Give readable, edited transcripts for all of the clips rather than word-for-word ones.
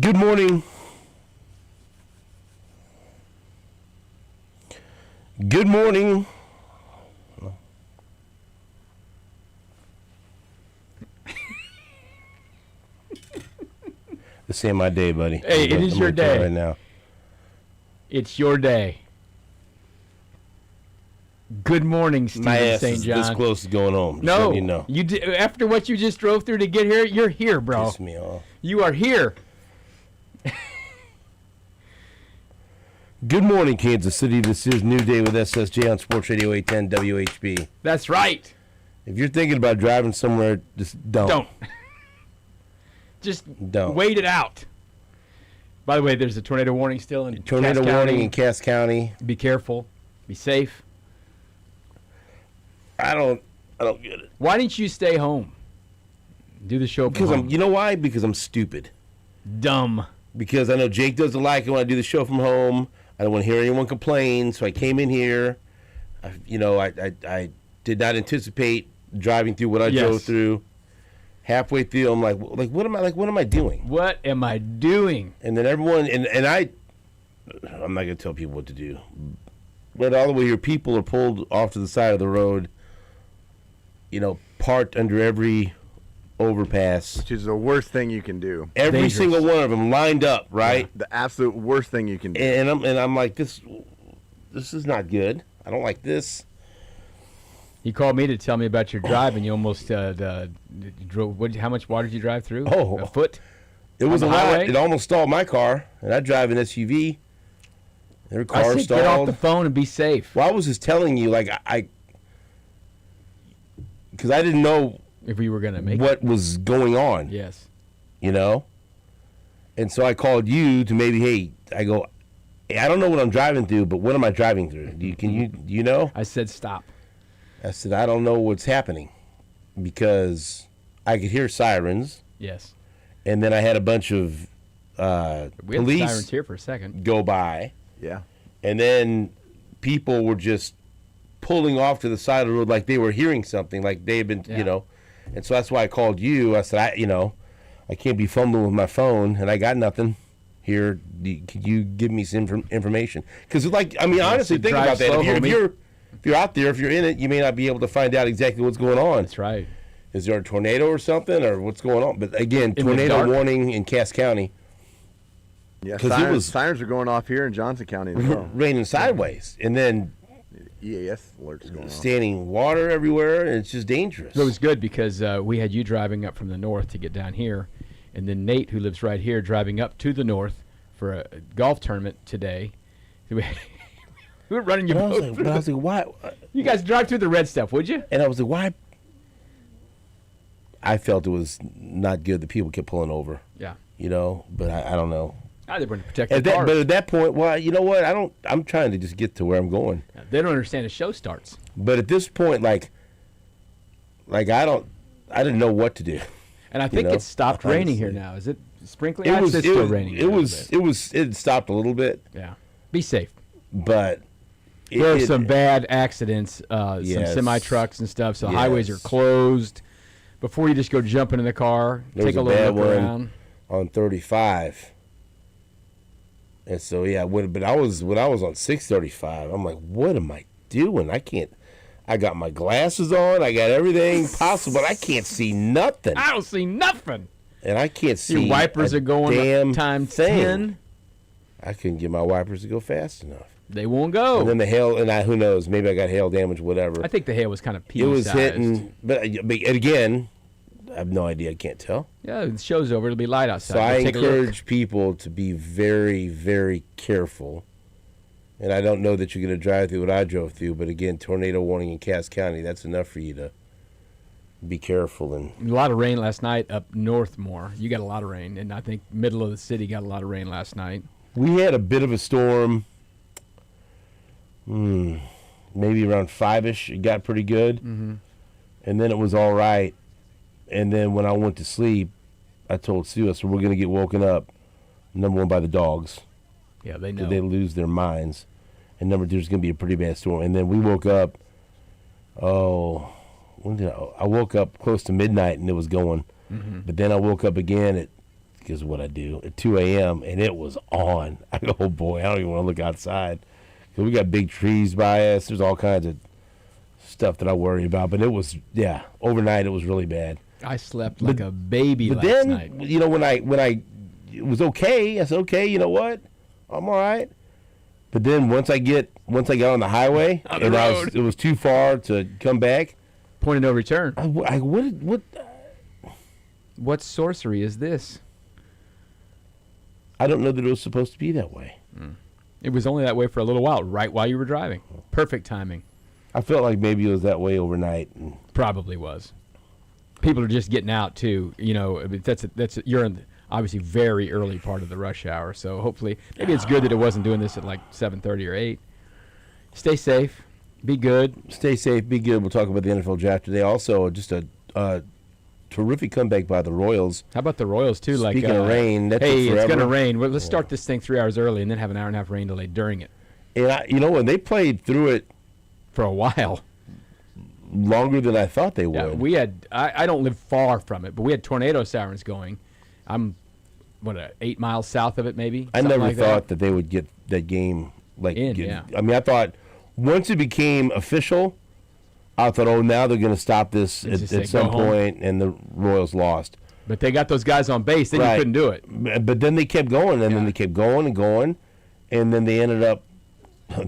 Good morning. Good morning. This ain't my day, buddy. Hey, it is your day right now. It's your day. Good morning, Stephen My ass St. is John. this close to going home. Just No, letting you know. you after what you just drove through to get here, you're here, bro. Piss me off. You are here. Good morning, Kansas City. This is New Day with SSJ on Sports Radio 810 WHB. That's right. If you're thinking about driving somewhere, just don't. Just Don't. wait it out. By the way, there's a tornado warning still in Tornado Cass warning County. in Cass County. Be careful. Be safe. I don't get it. Why didn't you stay home? Do the show from Because home. you know why? Because I'm stupid. Dumb. Because I know Jake doesn't like it when I do the show from home. I don't want to hear anyone complain, so I came in here. I did not anticipate driving through what I drove through. Halfway through, I'm like, what am I doing? What am I doing? And then everyone, I'm not gonna tell people what to do, but all the way here, people are pulled off to the side of the road. Parked under every overpass. Which is the worst thing you can do. Every Dangerous. single one of them lined up, right? The absolute worst thing you can do. And I'm like, this is not good. I don't like this. You called me to tell me about your drive, and you almost drove. How much water did you drive through? Oh. A foot? It was On a the lot. highway? It almost stalled my car, and I drive an SUV. Their I car said stalled. get off the phone and be safe. Well, I was just telling you, like, because I didn't know If we were going to make what was going on, Yes. And so I called you to maybe, I don't know what I'm driving through, but what am I driving through? Do you know? I said stop. I said, I don't know what's happening because I could hear sirens, Yes. and then I had a bunch of We had police sirens here for a second. go by. Yeah. And then people were just pulling off to the side of the road like they were hearing something, like they had been, Yeah. And so that's why I called you. I said, I can't be fumbling with my phone, and I got nothing here. Could you give me some information? Because, honestly, so think drive about that. slow, If you're out there, if you're in it, you may not be able to find out exactly what's going on. That's right. Is there a tornado or something, or what's going on? But again, the tornado dark? warning in Cass County. Yeah. 'Cause it was- Sirens are going off here in Johnson County as well. Raining sideways, and then EAS alerts going off. standing water everywhere, and it's just dangerous. It was good because we had you driving up from the north to get down here, and then Nate, who lives right here, driving up to the north for a golf tournament today. We were running your boat. But I was like, why? You guys drive through the red stuff, would you? And I was like, why? I felt it was not good that people kept pulling over, Yeah. but I don't know. They want to protect the cars. But at that point, well, you know what? I'm trying to just get to where I'm going. They don't understand the show starts. But at this point, like I didn't know what to do. And I think know, it stopped raining here honestly. now. Is it sprinkling? It's still raining. It stopped a little bit, Yeah. Be safe. but There are some bad accidents, Yes. some semi-trucks and stuff, so Yes. highways are closed. Before you just go jumping in the car, There take was a a little bad look one. around. on 35. And so but I was when I was on 635, I'm like, what am I doing? I got my glasses on, I got everything possible, but I can't see nothing. I don't see nothing. And I can't see Your wipers a are going damn times thing. 10. I couldn't get my wipers to go fast enough. They won't go. And then the hail, who knows, maybe I got hail damage, whatever. I think the hail was kind of It pea-sized. was hitting, but again, I have no idea, I can't tell. Yeah, the show's over. It'll be light outside. So I Go take a look. encourage people to be very, very careful. And I don't know that you're going to drive through what I drove through, but again, tornado warning in Cass County, that's enough for you to be careful. And A lot of rain last night up north more. You got a lot of rain, and I think middle of the city got a lot of rain last night. we had a bit of a storm, maybe around 5-ish. It got pretty good. Mm-hmm. And then it was all right. And then when I went to sleep, I told Sue, I said, we're going to get woken up, number one, by the dogs. Yeah, they know. They lose their minds. And number two, there's going to be a pretty bad storm. And then we woke up, when did I woke up close to midnight and it was going. Mm-hmm. But then I woke up again at is what I do at 2 a.m. and it was on. I go, oh boy, I don't even want to look outside. 'Cause we got big trees by us. There's all kinds of stuff that I worry about. But it was, overnight it was really bad. I slept like a baby But last then, night. when I it was okay. I said, okay, you know what? I'm all right. But then once I got on the highway On the and road. it was too far to come back. Point of no return. What sorcery is this? I don't know that it was supposed to be that way. It was only that way for a little while, right while you were driving. Perfect timing. I felt like maybe it was that way overnight. Probably was. People are just getting out too. You're in the, obviously very early part of the rush hour, so hopefully maybe it's good that it wasn't doing this at like 7:30 or 8. Stay safe. Be good. Stay safe. Be good. We'll talk about the NFL draft today. Also, just a terrific comeback by the Royals. How about the Royals too? Speaking of rain, that took it's forever. going to rain. Well, let's start this thing 3 hours early and then have an hour and a half rain delay during it. And when they played through it for a while, longer than I thought they would. Yeah, we had. I don't live far from it, but we had tornado sirens going. I'm 8 miles south of it, maybe. I never like thought that they would get that game yeah. I mean, I thought once it became official, I thought, now they're going to stop this at some point, and the Royals lost. But they got those guys on base, then you couldn't do it. But then they kept going, and then they kept going and going, and then the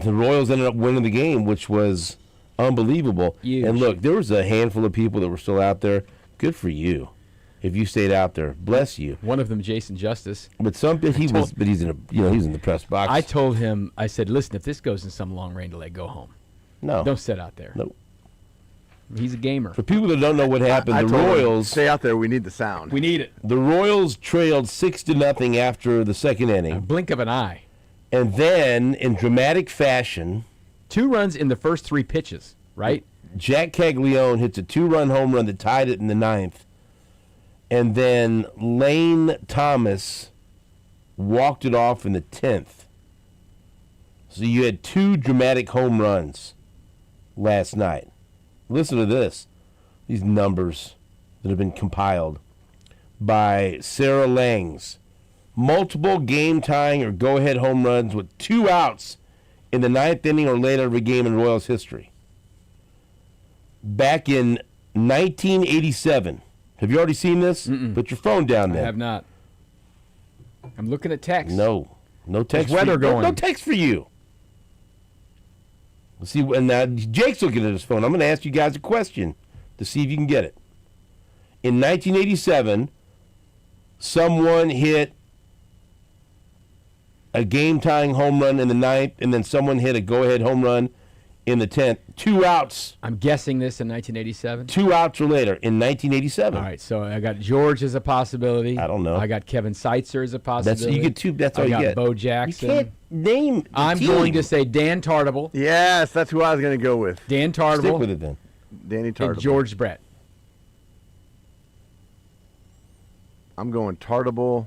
Royals ended up winning the game, which was unbelievable. Huge. And look, there was a handful of people that were still out there. Good for you, if you stayed out there. Bless you. One of them, Jason Justice. But he's in he's in the press box. I told him, I said, listen, if this goes in some long rain delay, go home. No, don't sit out there. Nope. He's a gamer. For people that don't know what happened, the Royals stay out there. We need the sound. We need it. The Royals trailed 6-0 after the second inning. A blink of an eye. And then, in dramatic fashion, 2 runs in the first 3 pitches, right? Jack Caglione hits a 2-run home run that tied it in the 9th. And then Lane Thomas walked it off in the 10th. So you had 2 dramatic home runs last night. Listen to this. These numbers that have been compiled by Sarah Langs. Multiple game-tying or go-ahead home runs with 2 outs in the 9th inning or later of a game in Royals history. Back in 1987. Have you already seen this? Put your phone down there. I have not. I'm looking at text. No text. There's weather going. No text for you. Let's see. And now Jake's looking at his phone. I'm going to ask you guys a question to see if you can get it. In 1987, someone hit a game-tying home run in the 9th, and then someone hit a go-ahead home run in the 10th. 2 outs. I'm guessing this in 1987. 2 outs or later in 1987. All right, so I got George as a possibility. I don't know. I got Kevin Seitzer as a possibility. You get 2. That's all you get. I got Bo Jackson. You can't name. I'm going to say Dan Tartable. Yes, that's who I was going to go with. Dan Tartable. Stick with it then. Danny Tartable. And George Brett. I'm going Tartable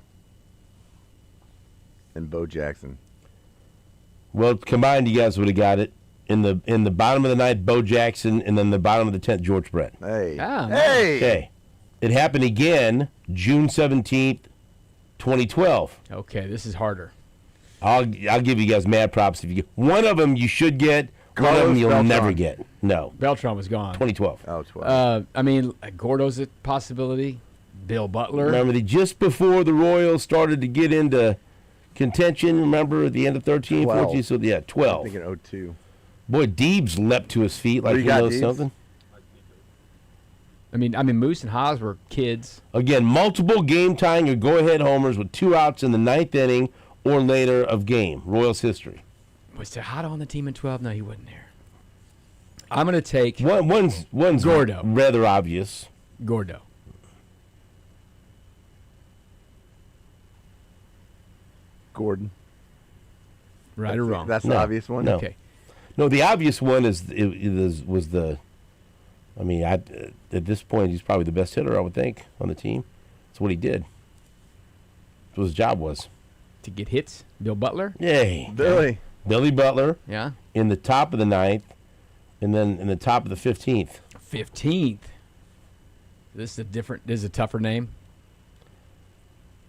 and Bo Jackson. Well, combined, you guys would have got it. In the bottom of the 9th, Bo Jackson, and then the bottom of the 10th, George Brett. Hey. Hey. Okay. It happened again, June 17th, 2012. Okay, this is harder. I'll give you guys mad props if you get one of them. You should get. One of them you'll Beltran. never get. No. Beltran was gone. 2012. Oh, 12. I mean, Gordo's a possibility. Bill Butler. Remember, just before the Royals started to get into contention, remember, at the end of 13, 12. 14, so yeah, 12. I'm thinking 02. Boy, Deebs leapt to his feet like What he you got, knows Deebs? something. I mean, Moose and Haas were kids. Again, multiple game-tying or go-ahead homers with 2 outs in the 9th inning or later of game. Royals history. Was Tejada on the team in 12? No, he wasn't there. I'm going to take One's Gordo. rather obvious. Gordo. Gordon. Right or wrong? That's the obvious one? No. Okay. No, the obvious one was the. I mean, at this point, he's probably the best hitter, I would think, on the team. That's what he did. That's what his job was. To get hits? Bill Butler? Yay. Billy Butler Yeah. in the top of the 9th, and then in the top of the 15th. 15th. This is a tougher name.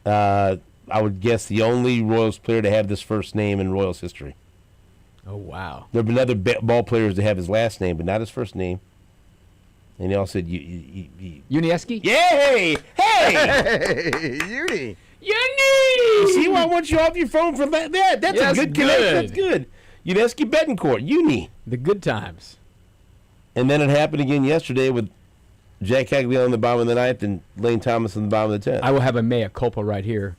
I would guess the only Royals player to have this first name in Royals history. Oh, wow. There have been other ball players that have his last name, but not his first name. And they all said, Unieski? Yay! Hey! Hey, Uni. Uni! See why I want you off your phone for that? That's a good connection. That's good. Unieski Betancourt, Uni. The good times. And then it happened again yesterday with Jack Caglione in the bottom of the ninth and Lane Thomas in the bottom of the 10th. I will have a mea culpa right here.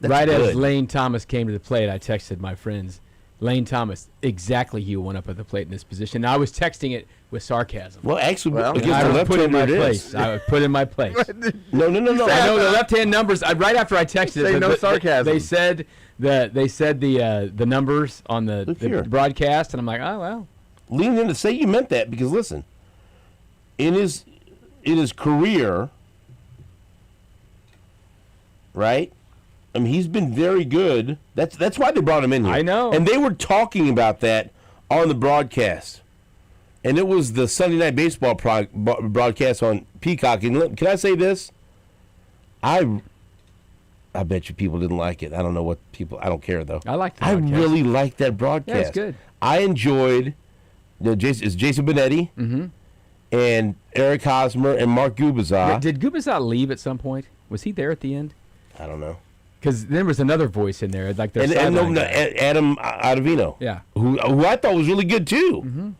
That's right good. as Lane Thomas came to the plate, I texted my friends, Lane Thomas, exactly he went up at the plate in this position. Now, I was texting it with sarcasm. Well, actually, Well, against I the would put in left-hander my it place. is. I would put in my place. No. I know the left-hand numbers. Right after I texted Say it, no sarcasm. They said the numbers on Look the here. broadcast, and I'm like, oh well. Lean in to say you meant that because listen, in his career, right? I mean, he's been very good. That's why they brought him in here. I know. And they were talking about that on the broadcast. And it was the Sunday Night Baseball broadcast on Peacock. And can I say this? I bet you people didn't like it. I don't know what people. I don't care though. I like the I broadcast. really liked that broadcast. Yeah, it's good. I enjoyed. It's Jason Benetti and Eric Hosmer and Mark Gubazar. Did Gubazar leave at some point? Was he there at the end? I don't know. Because there was another voice in there, like their And sideline guy. Adam Ottavino. Yeah. Who I thought was really good too.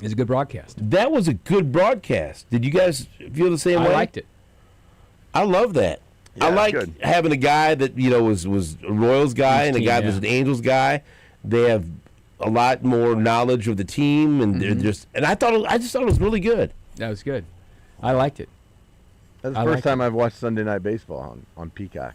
It's a good broadcast. That was a good broadcast. Did you guys feel the same I way? liked it. I love that. Yeah, I like good. having a guy that was a Royals guy and a Team, guy that was yeah. an Angels guy. They have a lot more knowledge of the team, and they're just. And I just thought it was really good. That was good. I liked it. That's the I first like time I've watched Sunday Night Baseball on Peacock.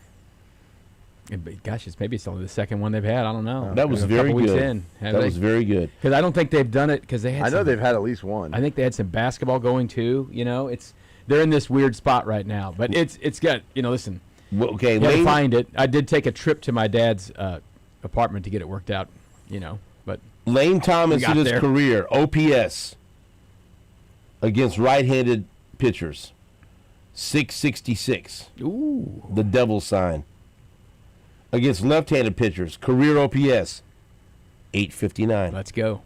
Gosh, maybe it's only the second one they've had. I don't know. That was A very couple weeks good. in. That was very good. Because I don't think they've done it because they had. I know some- they've had at least one. I think they had some basketball going too. You know, they're in this weird spot right now. But it's got listen. Well, okay, You got to Lane, find it. I did take a trip to my dad's apartment to get it worked out. But Lane Thomas We got in his there. career, OPS against right-handed pitchers, 666. ooh, The devil sign. Against left-handed pitchers, career OPS, 859. let's go.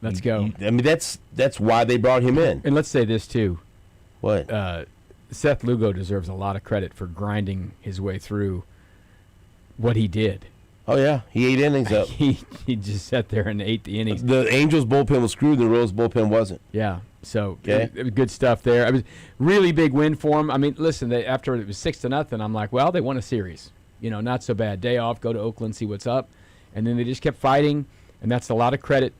Let's go. I mean, that's why they brought him in. And let's say this too. What? Seth Lugo deserves a lot of credit for grinding his way through what he did. Oh, yeah. He 8 innings up. He just sat there and ate the innings. The Angels bullpen was screwed. The Royals bullpen wasn't. Yeah. So Okay. it was good stuff there. It was really big win for him. I mean, listen, after it was 6-0, I'm like, well, they won a series. Not so bad. Day off, go to Oakland, see what's up. And then they just kept fighting, and that's a lot of credit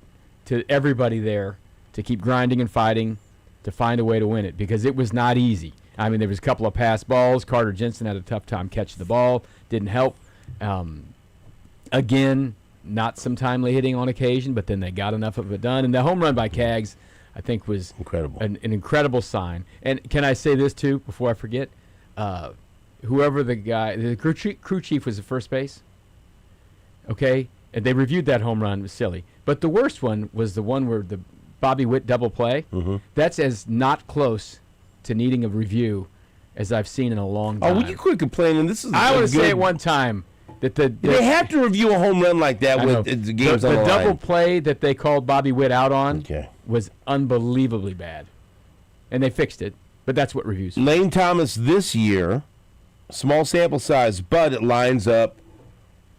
to everybody there to keep grinding and fighting to find a way to win it because it was not easy. I mean, there was a couple of pass balls. Carter Jensen had a tough time catching the ball. Didn't help. Again, not some timely hitting on occasion, but then they got enough of it done. And the home run by Cags, I think, was Incredible. an incredible sign. And can I say this, too, before I forget? Whoever the crew chief was at first base, okay? And they reviewed that home run. It was silly. But the worst one was the one where the Bobby Witt double play. Mm-hmm. That's as not close to needing a review as I've seen in a long time. Oh, will you quit complaining? This is I a want to say good- at one time that They have to review a home run like that I know. with the games the on the double line. play that they called Bobby Witt out on Okay. was unbelievably bad, and they fixed it. But that's what reviews. Lane Thomas this year, small sample size, but it lines up.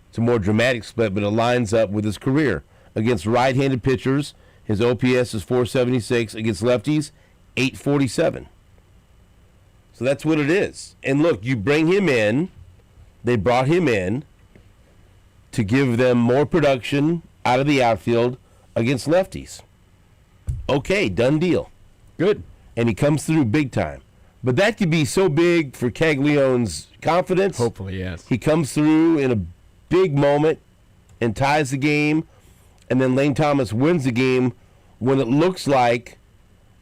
It's a more dramatic split, but it lines up with his career. Against right-handed pitchers, his OPS is 476. Against lefties, 847. So that's what it is. And look, you bring him in. They brought him in to give them more production out of the outfield against lefties. Okay, done deal. Good. And he comes through big time. But that could be so big for Caglione's confidence. Hopefully, yes. He comes through in a big moment and ties the game, and then Lane Thomas wins the game when it looks like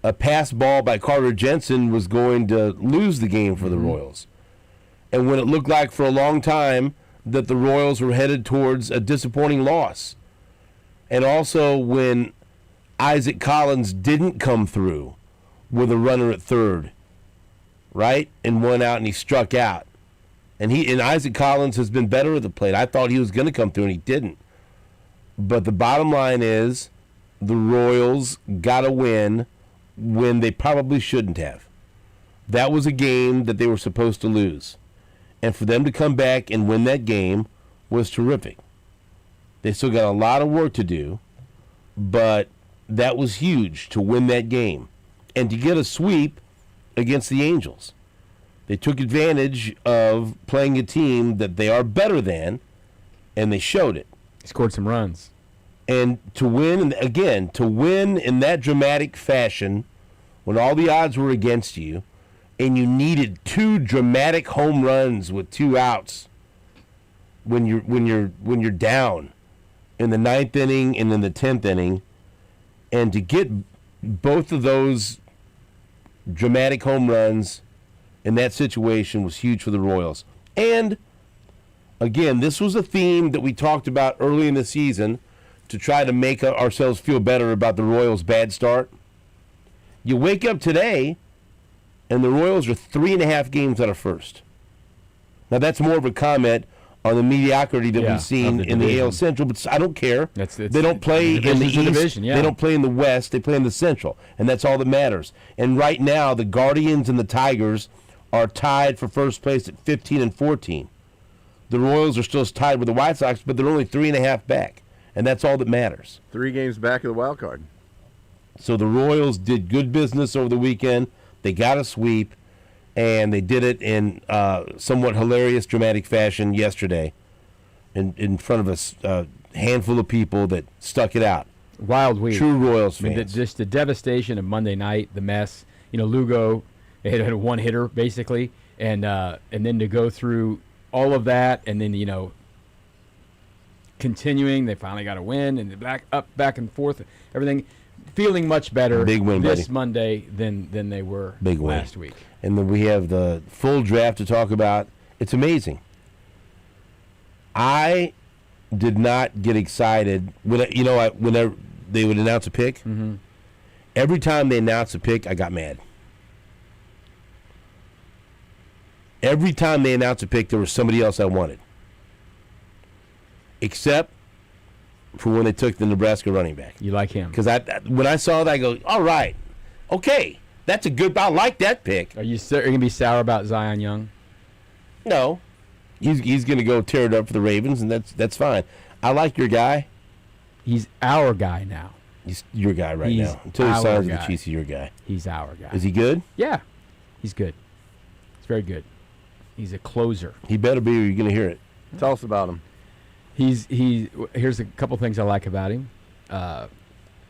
a pass ball by Carter Jensen was going to lose the game for the Royals. And when it looked like for a long time that the Royals were headed towards a disappointing loss. And also when Isaac Collins didn't come through with a runner at third right, and went out and he struck out. And Isaac Collins has been better at the plate. I thought he was going to come through, and he didn't. But the bottom line is the Royals got a win when they probably shouldn't have. That was a game that they were supposed to lose. And for them to come back and win that game was terrific. They still got a lot of work to do, but that was huge to win that game. And to get a sweep against the Angels. They took advantage of playing a team that they are better than, and they showed it. He scored some runs. And to win, again, to win in that dramatic fashion when all the odds were against you, and you needed 2 dramatic home runs with 2 outs when you're down in the 9th inning and in the 10th inning, and to get both of those dramatic home runs in that situation was huge for the Royals. And again, this was a theme that we talked about early in the season to try to make ourselves feel better about the Royals' bad start. You wake up today, and the Royals are 3.5 games out of first. Now, that's more of a comment on the mediocrity that we've seen in the AL Central, but I don't care. They don't play in the East. Division, yeah. They don't play in the West. They play in the Central, and that's all that matters. And right now, the Guardians and the Tigers are tied for first place at 15 and 14. The Royals are still tied with the White Sox, but they're only 3.5 back, and that's all that matters. 3 games back of the wild card. So the Royals did good business over the weekend. They got a sweep, and they did it in somewhat hilarious, dramatic fashion yesterday in front of a handful of people that stuck it out. Wild week. True Royals fans. I mean, just the devastation of Monday night, the mess. Lugo had a one-hitter, basically, and then to go through all of that, and then, continuing, they finally got a win, and back and forth, everything. Feeling much better Big win, this buddy. Monday than they were last week. And then we have the full draft to talk about. It's amazing. I did not get excited when they would announce a pick. Mm-hmm. Every time they announced a pick, I got mad. Every time they announced a pick, there was somebody else I wanted. Except for when they took the Nebraska running back. You like him? Because when I saw that, I go, all right, okay, that's a good. I like that pick. Are you going to be sour about Zion Young? No, he's going to go tear it up for the Ravens, and that's fine. I like your guy. He's our guy now. He's your guy right He's now. Until he our signs with guy. the Chiefs, he's your guy. He's our guy. Is he good? Yeah, he's good. He's very good. He's a closer. He better be, or you're going to hear it. Tell us about him. Here's a couple things I like about him.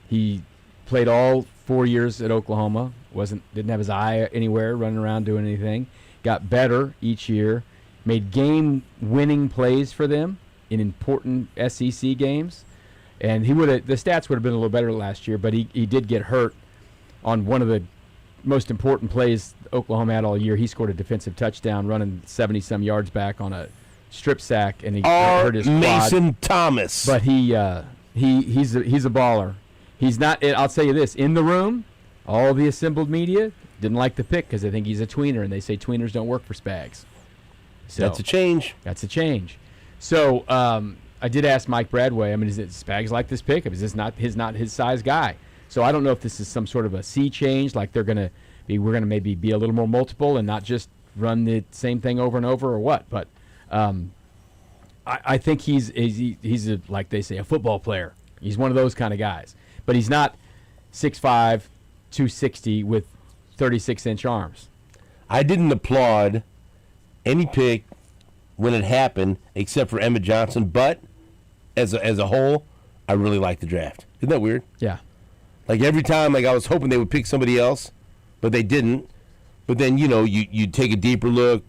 He played all 4 years at Oklahoma. Didn't have his eye anywhere, running around doing anything. Got better each year. Made game-winning plays for them in important SEC games. And the stats would have been a little better last year, but he did get hurt on one of the most important plays Oklahoma had all year. He scored a defensive touchdown, running 70-some yards back on a strip sack, and he hurt his quad. Mason Thomas. But he's a baller. He's not. I'll tell you this: in the room, all the assembled media didn't like the pick because they think he's a tweener, and they say tweeners don't work for Spags. So that's a change. That's a change. So I did ask Mike Bradway. I mean, is it Spags like this pick? Is this not his size guy? So I don't know if this is some sort of a sea change, like we're gonna maybe be a little more multiple and not just run the same thing over and over, or what. But I think he's like they say, a football player. He's one of those kind of guys. But he's not 6'5", 260 with 36-inch arms. I didn't applaud any pick when it happened, except for Emmett Johnson. But as a whole, I really like the draft. Isn't that weird? Yeah. Like every time, I was hoping they would pick somebody else, but they didn't. But then you take a deeper look,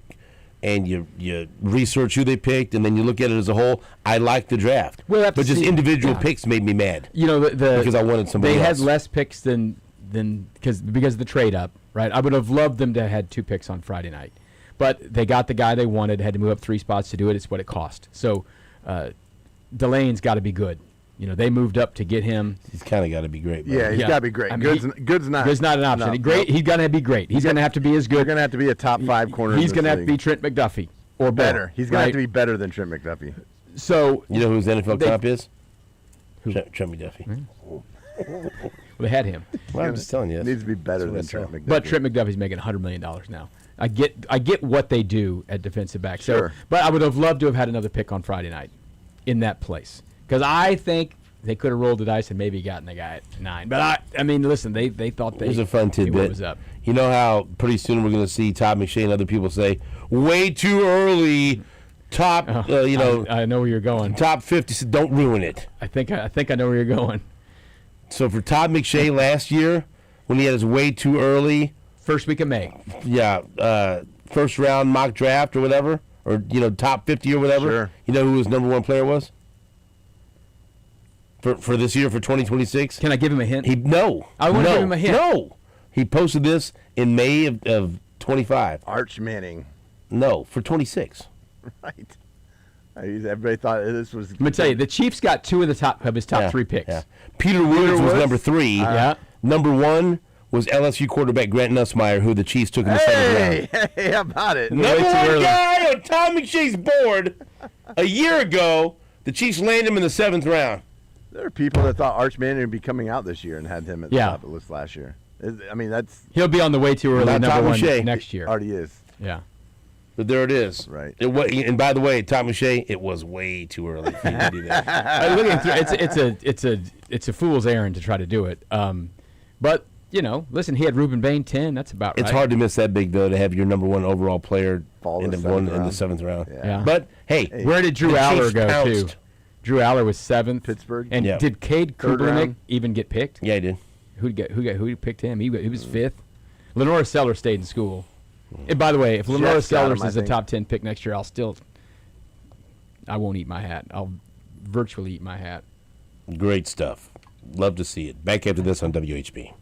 and you research who they picked, and then you look at it as a whole. I like the draft. But just individual picks made me mad. Because I wanted somebody else. They had less picks than because of the trade up, right? I would have loved them to have had 2 picks on Friday night. But they got the guy they wanted, had to move up 3 spots to do it. It's what it cost. So Delane's got to be good. They moved up to get him. He's kind of got to be great. Yeah, he's got to be great. I mean, Good's not. Good's not an option. No, great. no. He's gonna be great. He's gonna have to be as good. You're gonna have to be a top 5 corner. He's gonna have to league. be Trent McDuffie or better. He's gonna have to right? be better than Trent McDuffie. So You know who his NFL comp is? Who? Trent McDuffie. well, they had him, Well, I'm just telling you. Needs to be better that's than what I Trent McDuffie. but Trent McDuffie's making $100 million now. I get what they do at defensive back. So, Sure. but I would have loved to have had another pick on Friday night in that place because I think they could have rolled the dice and maybe gotten the guy at 9. But I mean, listen, they thought It was a fun knew what tidbit. was up. You know how pretty soon we're going to see Todd McShay and other people say, way too early, top, I know where you're going. top 50. So don't ruin it. I think I know where you're going. So for Todd McShay last year, when he had his way too early, First week of May. first round mock draft or whatever, or top 50 or whatever. Sure. You know who his number 1 player was? For this year, for 2026? Can I give him a hint? I want to give him a hint. No. He posted this in May of 25. Arch Manning. No, for 26. Right. Everybody thought this was. Let me tell you, the Chiefs got 2 of his top 3 picks. Yeah. Peter Woods was number 3. Yeah. Number 1 was LSU quarterback Grant Nussmeier, who the Chiefs took in the 7th round. Hey, how about it? Number 1 guy on Tom McShay's board a year ago, the Chiefs landed him in the 7th round. There are people that thought Arch Manning would be coming out this year and had him at the top of the list last year. I mean, that's He'll be on the way too early Not number Tom 1 McShay. next year. already is. Yeah. But there it is. Right. And by the way, Tom McShay, it was way too early for you to do that. It's a fool's errand to try to do it. But listen, he had Reuben Bain 10. That's about right. It's hard to miss that big, though, to have your number 1 overall player Fall in the the 7th seventh round. Yeah. But hey, Where did Drew the Aller Chiefs go pounced. to? Drew Aller was 7th. Pittsburgh. And Yeah. did Cade Third Kubernick round. even get picked? Yeah, he did. Who picked him? He was 5th. Lenora Sellers stayed in school. And by the way, if Lenora Jets got him, Sellers I is a think. top 10 pick next year, I won't eat my hat. I'll virtually eat my hat. Great stuff. Love to see it. Back after this on WHB.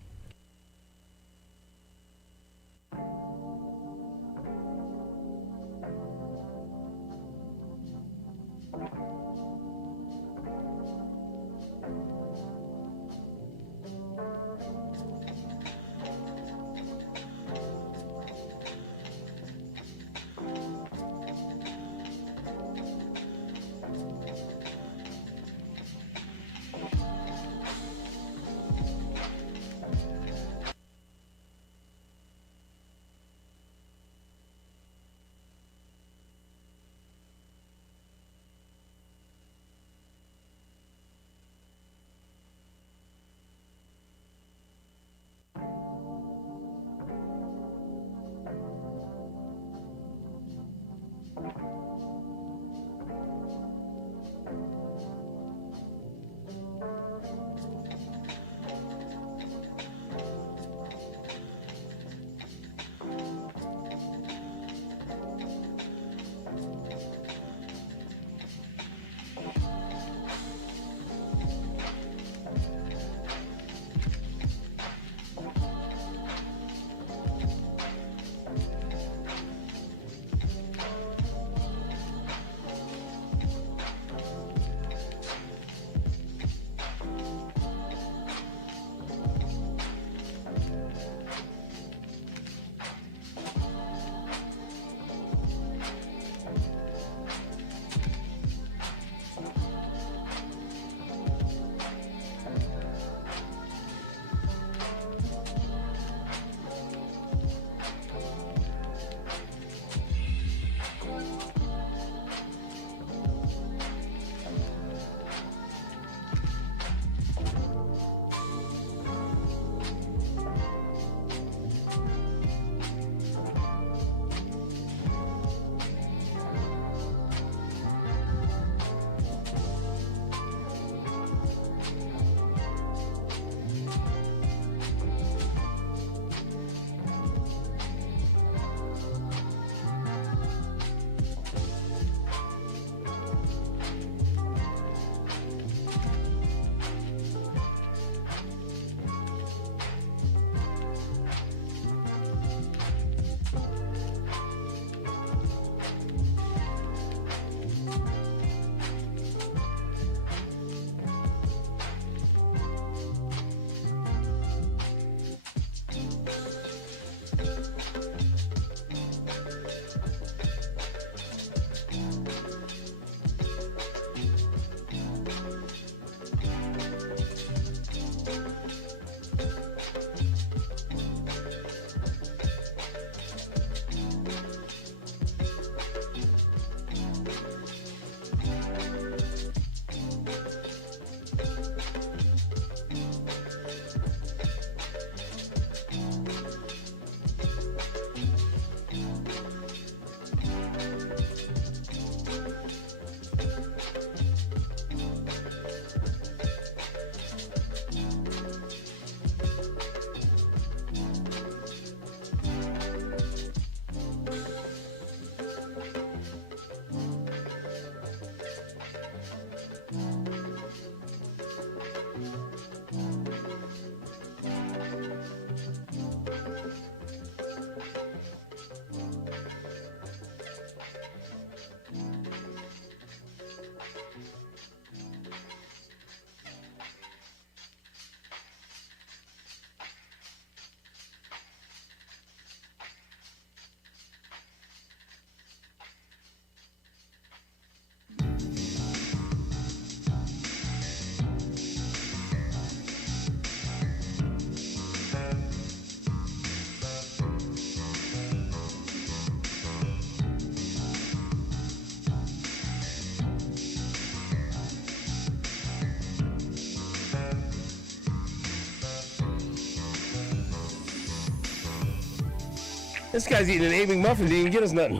This guy's eating an 8 McMuffin. Didn't even get us nothing.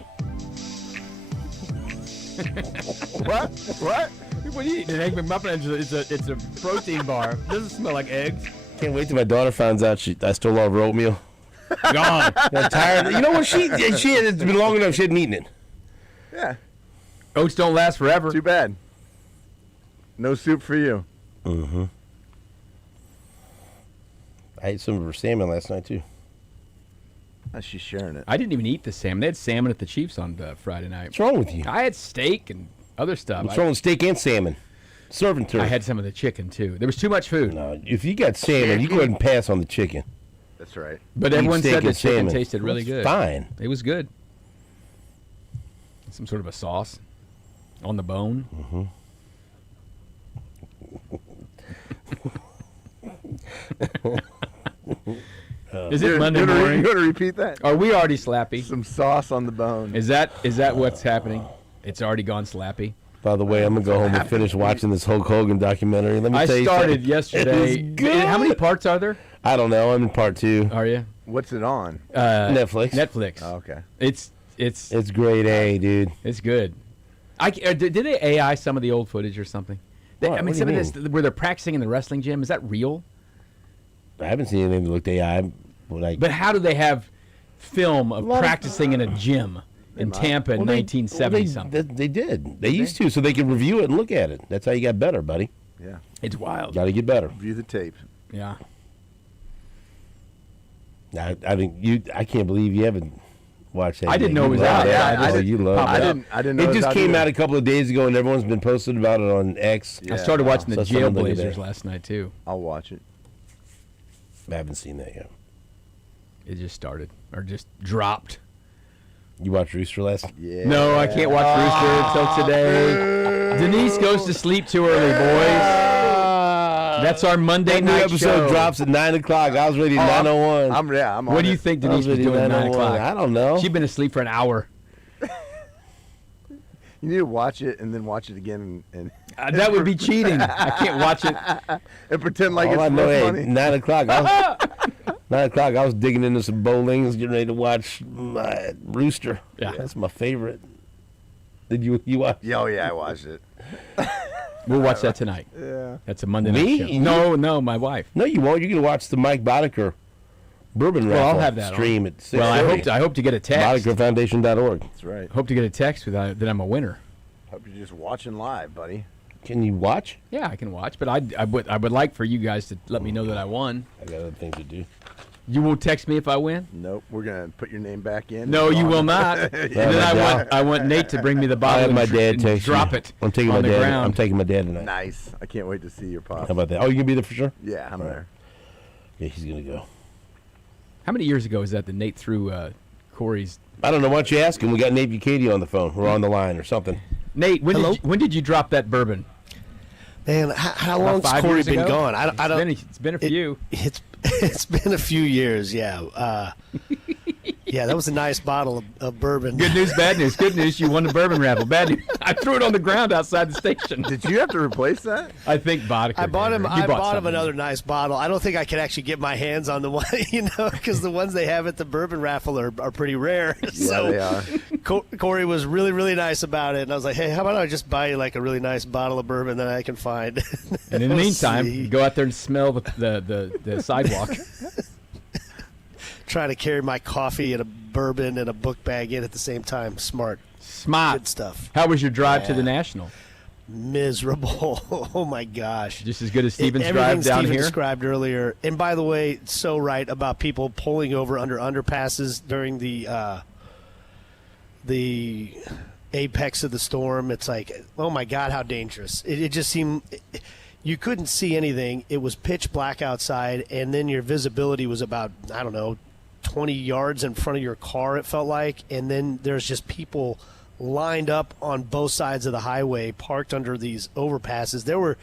What? What are you eating? An Egg McMuffin? It's a protein bar. Doesn't smell like eggs. Can't wait till my daughter finds out I stole all of her oatmeal. Gone. I'm tired. You know what? It's been long enough. She hadn't eaten it. Yeah. Oats don't last forever. Too bad. No soup for you. Mm-hmm. I ate some of her salmon last night, too. She's sharing it. I didn't even eat the salmon. They had salmon at the Chiefs on Friday night. What's wrong with you? I had steak and other stuff. What's wrong with steak and salmon? Serving turkey. I had some of the chicken, too. There was too much food. No, if you got salmon, you go ahead and pass on the chicken. That's right. But everyone steak said the and chicken salmon. tasted really That's good. fine. It was good. Some sort of a sauce on the bone. Mm-hmm. Is it Monday morning? You want to repeat that? Are we already slappy? Some sauce on the bone. Is that what's happening? It's already gone slappy. By the way, I'm going to go home and finish watching this Hulk Hogan documentary. Let me I tell you started something. yesterday. It is good. How many parts are there? I don't know. I'm in part 2. Are you? What's it on? Netflix. Netflix. Oh, okay. It's grade A, dude. It's good. Did they AI some of the old footage or something? What? I mean, What do some you of this where they're practicing in the wrestling gym. Is that real? I haven't seen anything that looked AI. But how do they have film of practicing in a gym in Tampa in 1970 something? They did. They used to, so they could review it and look at it. That's how you got better, buddy. Yeah. It's wild. Got to get better. View the tape. Yeah. I think I can't believe you haven't watched that. I didn't know it was You love out. that. Yeah, You love I that. didn't know It just came either. out a couple of days ago, and everyone's been posting about it on X. Yeah. I started watching the So someone look at Jailblazers that. last night too. I'll watch it. I haven't seen that yet. It just started or just dropped. You watched Rooster last? Yeah. No, I can't watch Rooster until today. Denise goes to sleep too early, boys. That's our Monday That new night episode show. drops at 9 o'clock. I was ready at 9:01. I'm on What do you it. think I was Denise was ready doing at 9 9:01. o'clock? I don't know. She'd been asleep for an hour. You need to watch it and then watch it again and That would be cheating. I can't watch it. and pretend like All I it's know, real hey, funny. 9 o'clock. 9 o'clock. I was digging into some bowlings, getting ready to watch my Rooster. Yeah. That's my favorite. Did you watch? Oh yeah, I watched it. We'll watch that tonight. Yeah. That's a Monday Me? night show. No, my wife. No, you won't. You're gonna watch the Mike Boddicker Bourbon Well, I'll Raffle have that stream at 6:30. Well, I hope to get a text. BoddicerFoundation.org. That's right. Hope to get a text that I'm a winner. Hope you're just watching live, buddy. Can you watch? Yeah, I can watch, but I would like for you guys to let me know that I won. I got other things to do. You won't text me if I win? Nope. We're gonna put your name back in. No, you will not. And then I want Nate to bring me the I bottle have my and dad text drop you. it I'm taking on my the dad. ground. I'm taking my dad tonight. Nice. I can't wait to see your pop. How about that? Oh, you gonna be there for sure? Yeah, I'm there. Yeah, he's gonna go. How many years ago was that Nate threw Corey's? I don't know. Why don't you ask him? We got Nate Bucati on the phone. We're on the line or something. Nate, Hello? when did you drop that bourbon? Man, how About long's 5 Corey years been ago? gone? I don't. It's been a few. It's been a few years. Yeah. Yeah, that was a nice bottle of bourbon. Good news, bad news. Good news, you won the bourbon raffle. Bad news, I threw it on the ground outside the station. Did you have to replace that? I think Boddicker I bought him. did. You I bought him something. another nice bottle. I don't think I could actually get my hands on the one, because the ones they have at the bourbon raffle are pretty rare. Yeah, So they are. Corey was really, really nice about it, and I was like, "Hey, how about I just buy you like a really nice bottle of bourbon that I can find?" And in the We'll meantime, see. go out there and smell the sidewalk. Trying to carry my coffee and a bourbon and a book bag in at the same time. Smart, Smart. good stuff. How was your drive to Yeah. the National? Miserable. Oh my gosh. Just as good as Steven's Everything drive down Steven here? described earlier. And by the way, so right about people pulling over under underpasses during the apex of the storm. It's like, oh my God, how dangerous! It just seemed you couldn't see anything. It was pitch black outside, and then your visibility was about 20 yards in front of your car. It felt like, and then there's just people lined up on both sides of the highway, parked under these overpasses.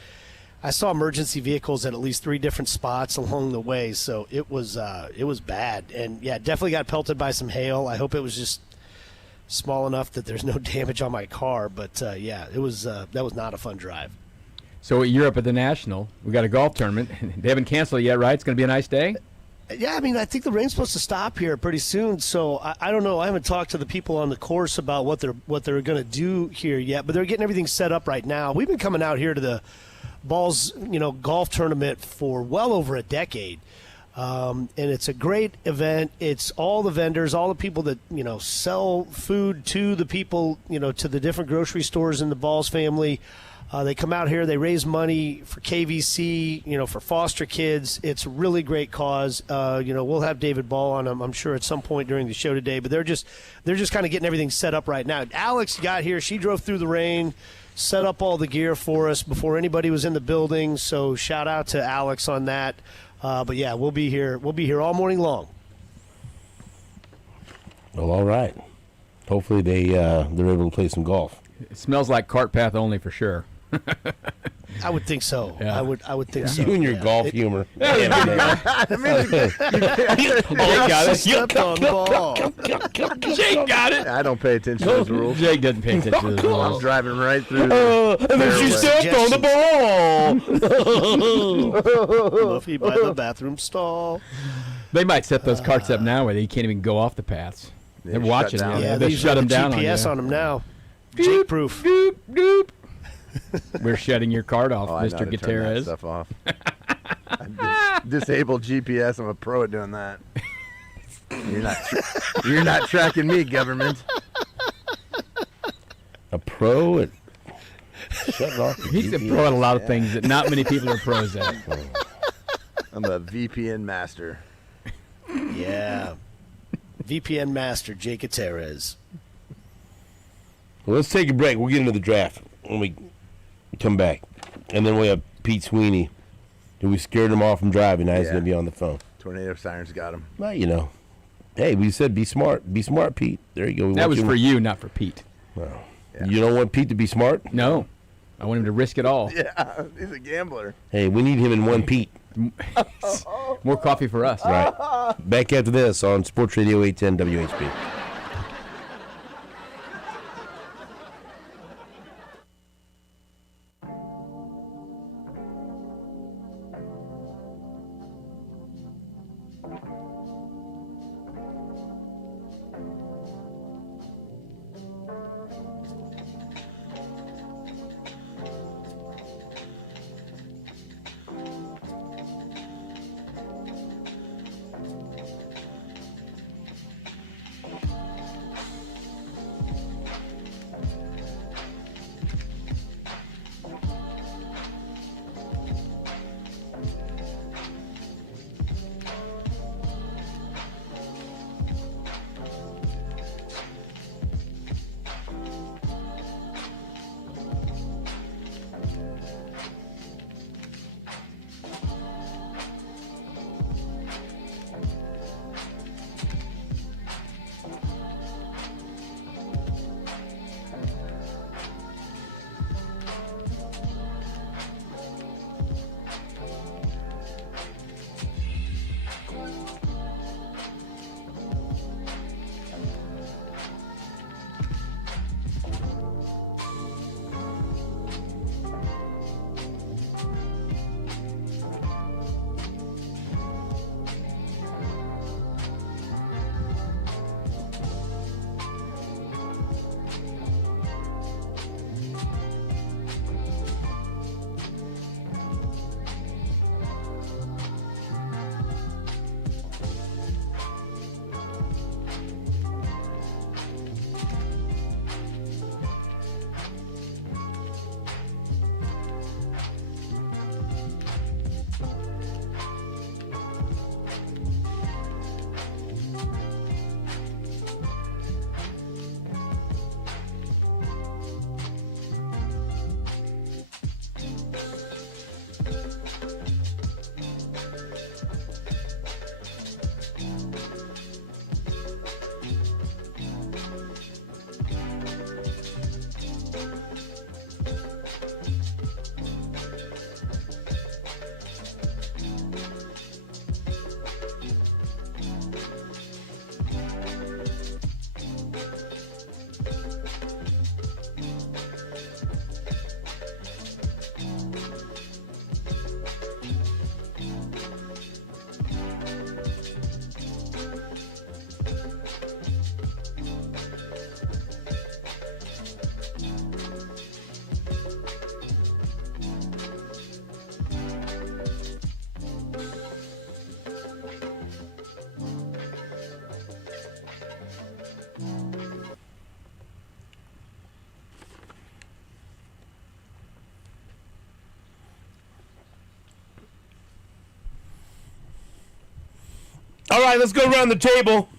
I saw emergency vehicles at least 3 different spots along the way, so it was bad. And yeah, definitely got pelted by some hail. I hope it was just small enough that there's no damage on my car. But yeah, it was that was not a fun drive. So you're up at the National. We got a golf tournament. They haven't canceled it yet, right? It's going to be a nice day. Yeah, I mean, I think the rain's supposed to stop here pretty soon. So I don't know. I haven't talked to the people on the course about what they're going to do here yet, but they're getting everything set up right now. We've been coming out here to the Balls, golf tournament for well over a decade, and it's a great event. It's all the vendors, all the people that sell food to the people, to the different grocery stores in the Balls family. They come out here, they raise money for KVC, for foster kids. It's a really great cause. We'll have David Ball on, I'm sure, at some point during the show today, but they're just kind of getting everything set up right now. Alex got here. She drove through the rain, set up all the gear for us before anybody was in the building, so shout out to Alex on that. But, yeah, we'll be here all morning long. Well, all right. Hopefully they're able to play some golf. It smells like cart path only for sure. I would think so. Yeah. I would think so. You and your golf humor. Jake got it. Stepped on ball. Jake got it. I don't pay attention to those rules. Jake doesn't pay attention to the I'm rules. driving right through. And then she stepped on the ball. Muffy by the bathroom stall. They might set those carts up now where you can't even go off the paths. They're watching down. now. Yeah, they shut them down GPS on on them now. Doop, Jake proof. Doop, doop. We're shutting your cart off, I know how Mr. to turn that Gutierrez. stuff off. Disabled GPS. I'm a pro at doing that. You're not tracking me, government. A pro at shutting off. He's a pro at a lot of things that not many people are pros at. I'm a VPN master. Yeah. VPN master, Jake Gutierrez. Well, let's take a break. We'll get into the draft when we come back. And then we have Pete Sweeney, who we scared him off from driving. Now he's going to be on the phone. Tornado sirens got him. Well, hey, we said be smart. Be smart, Pete. There you go. That was for you, not for Pete. Well, you don't want Pete to be smart? No. I want him to risk it all. Yeah, he's a gambler. Hey, we need him in one Pete. More coffee for us. Right. Back after this on Sports Radio 810 WHB. All right, let's go around the table.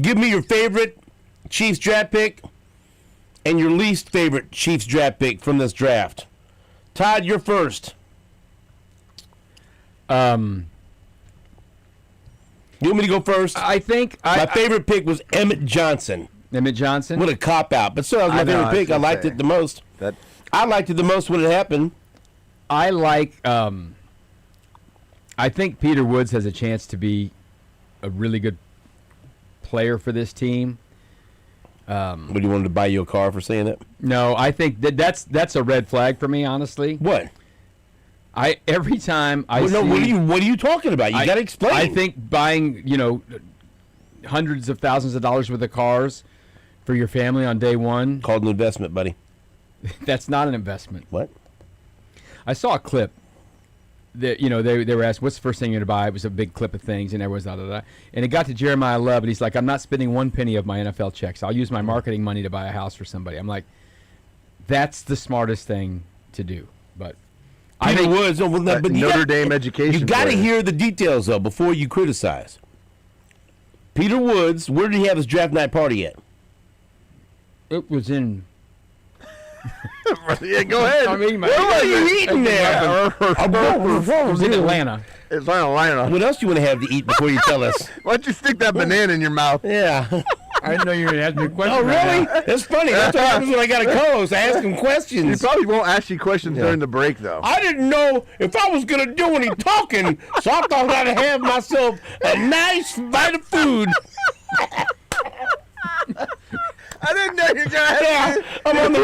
Give me your favorite Chiefs draft pick and your least favorite Chiefs draft pick from this draft. Todd, you're first. You want me to go first? I think my favorite pick was Emmett Johnson. Emmett Johnson? What a cop-out. But still, that was my favorite pick. I liked it the most. I liked it the most when it happened. I think Peter Woods has a chance to be a really good player for this team. What, do you want to buy you a car for saying that? No, I think that's a red flag for me, honestly. What? Every time I see... No, what are you talking about? You got to explain. I think buying, hundreds of thousands of dollars worth of cars for your family on day one... Called an investment, buddy. That's not an investment. What? I saw a clip that, they were asked, what's the first thing you're going to buy? It was a big clip of things, and everyone's da-da-da. And it got to Jeremiah Love, and he's like, I'm not spending one penny of my NFL checks. I'll use my marketing money to buy a house for somebody. I'm like, that's the smartest thing to do. But Peter Woods, but Notre Dame education. You got to hear the details, though, before you criticize. Peter Woods, where did he have his draft night party at? It was in... Yeah, go ahead. What are you eating there? It was in Atlanta. It's in Atlanta. What else do you want to have to eat before you tell us? Why don't you stick that banana in your mouth? Yeah. I didn't know you were going to ask me a question. Oh, really? That's funny. That's what happens when I got a co-host. I ask him questions. He probably won't ask you questions during the break, though. I didn't know if I was going to do any talking, so I thought I'd have myself a nice bite of food. I didn't know you were going to have I'm on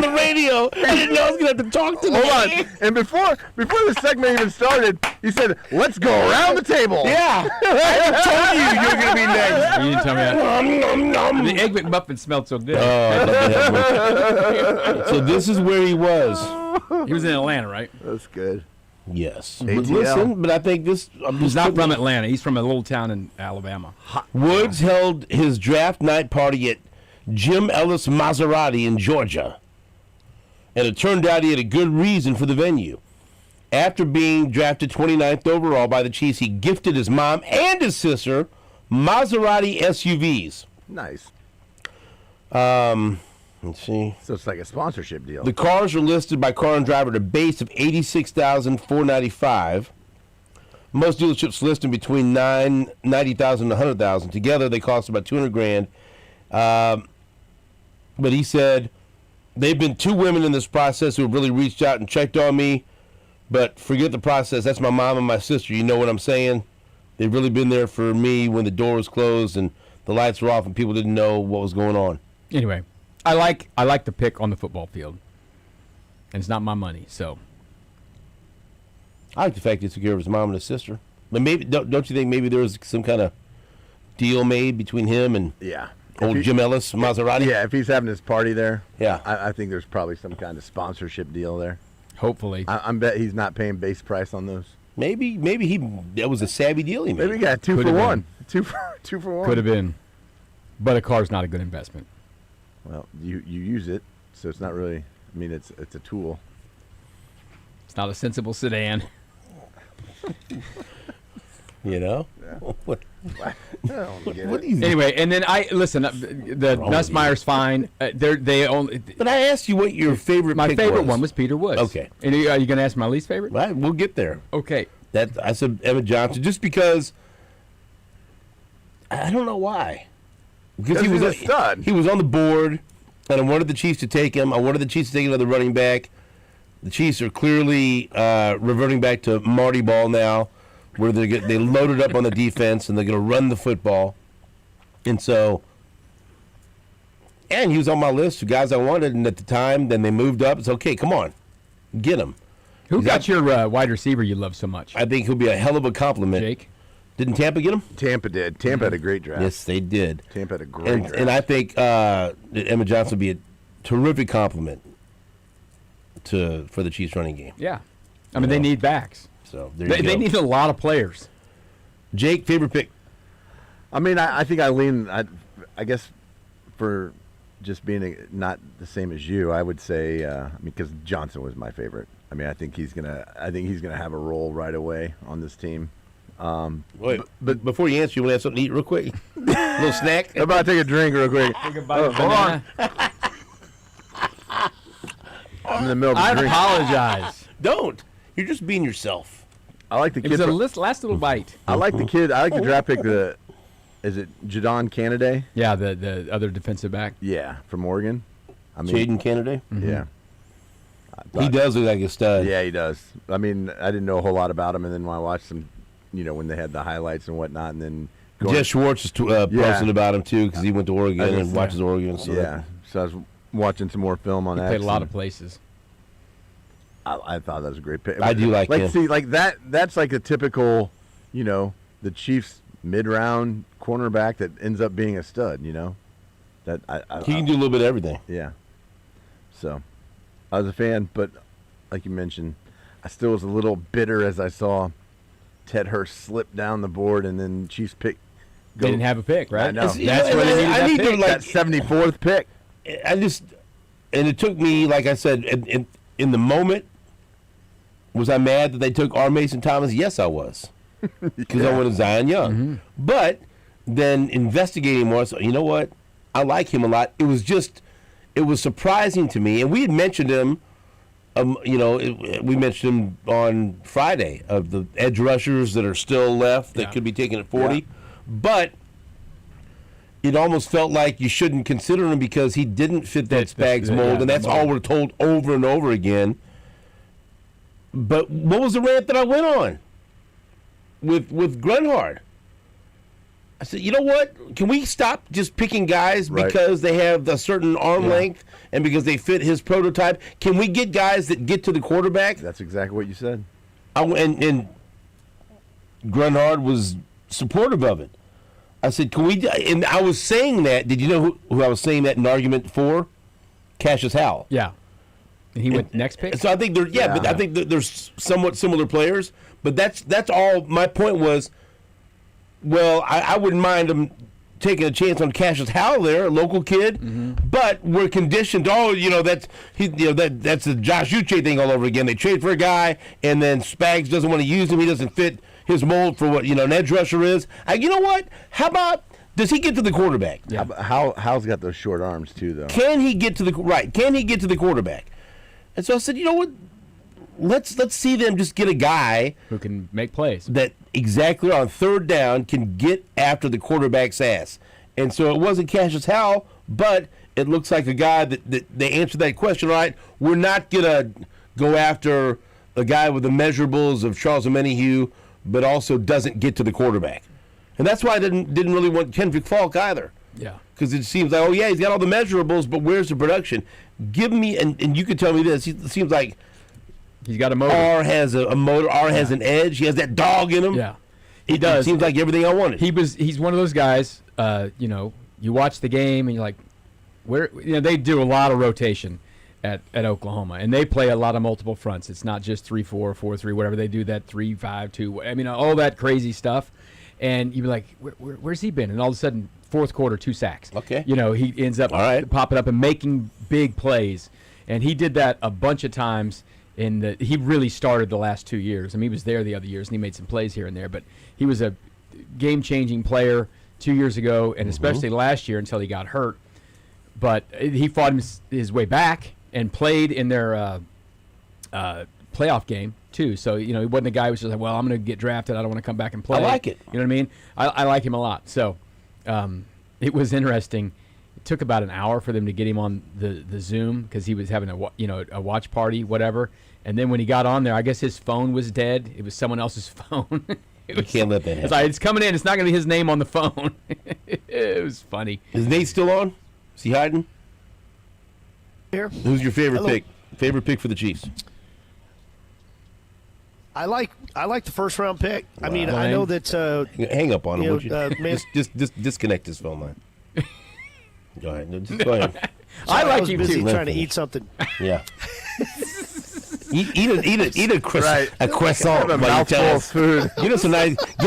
the radio. I didn't know I was going to have to talk to them. Hold on. And before the segment even started, you said, let's go around the table. Yeah. I told you were going to be next. You didn't tell me that. The Egg McMuffin smelled so good. So this is where he was. He was in Atlanta, right? That's good. Yes. ATL. But listen, but I think this... He's not from Atlanta. He's from a little town in Alabama. Woods held his draft night party at Jim Ellis Maserati in Georgia. And it turned out he had a good reason for the venue. After being drafted 29th overall by the Chiefs, he gifted his mom and his sister Maserati SUVs. Nice. Let's see. So it's like a sponsorship deal. The cars are listed by car and driver at a base of $86,495. Most dealerships list them between $90,000 and $100,000. Together, they cost about $200,000. But he said they've been two women in this process who have really reached out and checked on me. But forget the process. That's my mom and my sister. You know what I'm saying? They've really been there for me when the door was closed and the lights were off and people didn't know what was going on. Anyway. I like the pick on the football field, and it's not my money. So I like the fact he took care of his mom and his sister. But maybe don't you think maybe there was some kind of deal made between him and old Jim Ellis Maserati? Yeah, if he's having his party there, I think there's probably some kind of sponsorship deal there. Hopefully, I bet he's not paying base price on those. Maybe that was a savvy deal he made. Maybe he got two for one. Two for one. Could have been, but a car's not a good investment. Well, you use it, so it's not really. I mean, it's a tool. It's not a sensible sedan. You know. Yeah. What? Anyway, and then the Nussmeier's fine. They only. But I asked you what your favorite. My pick favorite was. One was Peter Woods. Okay. And are you going to ask my least favorite? Right, we'll get there. Okay. I said Emmett Johnson just because. I don't know why. Because he was a stud. He was on the board, and I wanted the Chiefs to take him. I wanted the Chiefs to take another running back. The Chiefs are clearly reverting back to Marty Ball now, where they loaded up on the defense and they're going to run the football. And so, and he was on my list of guys I wanted, and at the time, then they moved up. It's okay, come on, get him. Who got your wide receiver you love so much? I think he'll be a hell of a compliment. Jake? Didn't Tampa get him? Tampa did. Tampa had a great draft. Yes, they did. Tampa had a great draft. And I think that Emmett Johnson would be a terrific compliment for the Chiefs running game. Yeah. I mean, they need backs. So they need a lot of players. Jake, favorite pick? I mean, I think I lean, I guess, for just being not the same as you, I would say, because Johnson was my favorite. I mean, I think he's gonna have a role right away on this team. Wait, but before you answer, you want to have something to eat real quick? A little snack? I'm about to take a drink real quick. Hold on. I'm in the middle of I a drink. apologize. Don't. You're just being yourself. I like the It kid. was a last little bite. I like the kid. I like the draft pick. Is it Jadon Canaday? Yeah, the other defensive back. Yeah, from Oregon. I mean, Jaden Kennedy? yeah. He does look like a stud. Yeah, he does. I mean, I didn't know a whole lot about him, and then when I watched him, when they had the highlights and whatnot, and then Jess Schwartz is posting about him too because he went to Oregon and watches Oregon. So so I was watching some more film on He that. played a lot of places. I thought that was a great pick. I do like him. See, like that. That's like a typical, the Chiefs mid-round cornerback that ends up being a stud. That he can do a little bit of everything. Yeah. So, I was a fan, but like you mentioned, I still was a little bitter as I saw Ted Hurst slip down the board and then Chiefs pick. They didn't have a pick, right? I know. That's where they needed that pick. That 74th pick. And it took me, like I said, in the moment, was I mad that they took R. Mason Thomas? Yes, I was. Because I wanted Zion Young. Mm-hmm. But then investigating more, so you know what? I like him a lot. It was surprising to me. And we had mentioned him, we mentioned him on Friday of the edge rushers that are still left that could be taken at 40. Yeah. But it almost felt like you shouldn't consider him because he didn't fit that Spags mold, and that's all we're told over and over again. But what was the rant that I went on with Grunhard? I said, you know what? Can we stop just picking guys because they have a certain arm length and because they fit his prototype? Can we get guys that get to the quarterback? That's exactly what you said. And Grunhard was supportive of it. I said, can we? And I was saying that. Did you know who I was saying that in argument for? Cassius Howell. Yeah. And he went next pick? So I think but I think there's somewhat similar players. But that's all. My point was, well, I wouldn't mind him taking a chance on Cassius Howell there, a local kid. Mm-hmm. But we're conditioned. That's the Josh Uche thing all over again. They trade for a guy, and then Spags doesn't want to use him. He doesn't fit his mold for what an edge rusher is. You know what? How about does he get to the quarterback? Yeah. Howell's got those short arms too, though. Can he get to the quarterback? And so I said, you know what? Let's see them just get a guy who can make plays that exactly on third down can get after the quarterback's ass. And so it wasn't Cassius Howell, but it looks like a guy that they answered that question right. We're not gonna go after a guy with the measurables of Charles Omenihu, but also doesn't get to the quarterback. And that's why I didn't really want Kendrick Falk either. Yeah. Because it seems like, he's got all the measurables, but where's the production? Give me, and you can tell me this, it seems like he's got a motor. R has a motor, R has an edge, he has that dog in him. Yeah. He does. It seems like everything I wanted. He's one of those guys, you watch the game and you're like, they do a lot of rotation at Oklahoma, and they play a lot of multiple fronts. It's not just 3-4, 4-3, whatever. They do that 3-5-2. I mean, all that crazy stuff. And you're like, where's he been? And all of a sudden, fourth quarter, 2 sacks. Okay. He ends up popping up and making big plays. And he did that a bunch of times. He really started the last 2 years. I mean, he was there the other years, and he made some plays here and there. But he was a game-changing player 2 years ago, and especially last year until he got hurt. But he fought his way back and played in their playoff game too. So he wasn't a guy who was just like, well, I'm going to get drafted, I don't want to come back and play. I like it. You know what I mean? I like him a lot. So it was interesting. It took about an hour for them to get him on the Zoom because he was having a watch party, whatever. And then when he got on there, I guess his phone was dead. It was someone else's phone. You can't let that happen. It's like, it's coming in. It's not going to be his name on the phone. It was funny. Is Nate still on? Is he hiding? Here. Who's your favorite pick? Favorite pick for the Chiefs? I like the first round pick. Wow. I mean, I know that. Hang up on him, would you? Just disconnect his phone line. Go ahead. No, just go ahead. I like was you busy too. trying to eat something. Yeah. Eat a croissant. Have a mouthful of food. Get a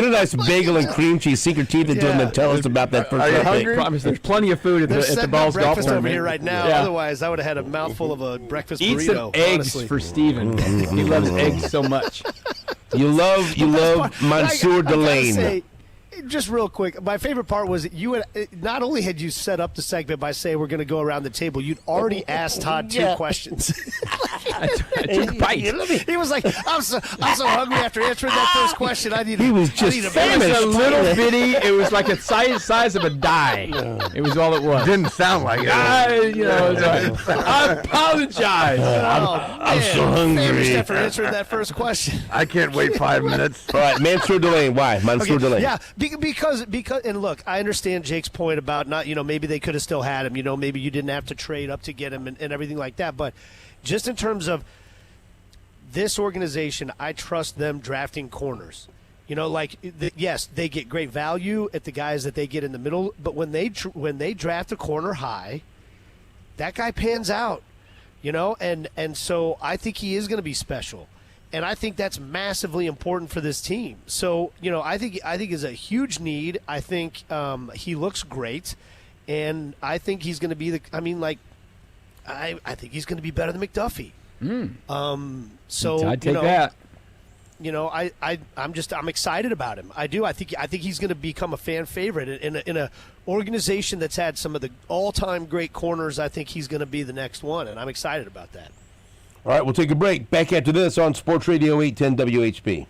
nice bagel and cream cheese. Sink your teeth into it and then tell us about that first Are you birthday. hungry? Promise, there's plenty of food at the Balls Golf breakfast over Tournament. here right now. Yeah. Otherwise, I would have had a mouthful of a breakfast Eat burrito. some eggs honestly. for Steven. He loves eggs so much. You love Monsieur I gotta Delane. say, just real quick, my favorite part was that you had not only had you set up the segment by saying we're going to go around the table, you'd already asked Todd 2 questions. I took a bite. He was like, I'm so hungry after answering that first question. He was just It famished. was a little bitty. It was like a size of a die. It was all it was. Didn't sound like it. I apologize. I'm so hungry. After answering that first question. I can't wait 5 minutes. All right, Monsieur Delane. Why? Monsieur Delane. Yeah, because and look, I understand Jake's point about not, maybe they could have still had him, maybe you didn't have to trade up to get him and everything like that, but just in terms of this organization, I trust them drafting corners. Yes, they get great value at the guys that they get in the middle, but when they draft a corner high, that guy pans out, and so I think he is going to be special. And I think that's massively important for this team. So, I think is a huge need. I think he looks great, and I think he's going to be I think he's going to be better than McDuffie. So I'd take that. I'm excited about him. I do. I think he's going to become a fan favorite in a organization that's had some of the all-time great corners. I think he's going to be the next one, and I'm excited about that. All right, we'll take a break. Back after this on Sports Radio 810 WHB.